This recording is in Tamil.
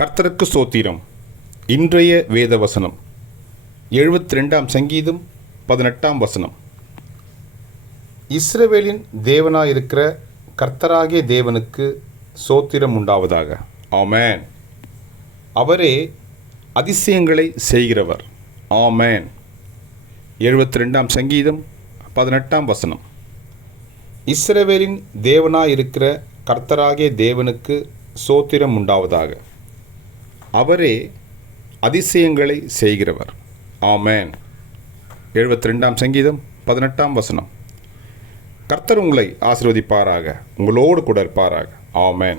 கர்த்தருக்கு சோத்திரம். இன்றைய வேத வசனம் எழுபத்தி ரெண்டாம் சங்கீதம் பதினெட்டாம் வசனம். இஸ்ரவேலின் தேவனாயிருக்கிற கர்த்தராகிய தேவனுக்கு சோத்திரம் உண்டாவதாக. ஆமேன். அவரே அதிசயங்களை செய்கிறவர். ஆமேன். எழுபத்தி ரெண்டாம் சங்கீதம் பதினெட்டாம் வசனம். இஸ்ரவேலின் தேவனாயிருக்கிற கர்த்தராகிய தேவனுக்கு சோத்திரம் உண்டாவதாக. அவரே அதிசயங்களை செய்கிறவர். ஆமேன். எழுபத்தி ரெண்டாம் சங்கீதம் பதினெட்டாம் வசனம். கர்த்தர் உங்களை ஆசிர்வதிப்பாராக உங்களோடு கூட இருப்பாராக. ஆமேன்.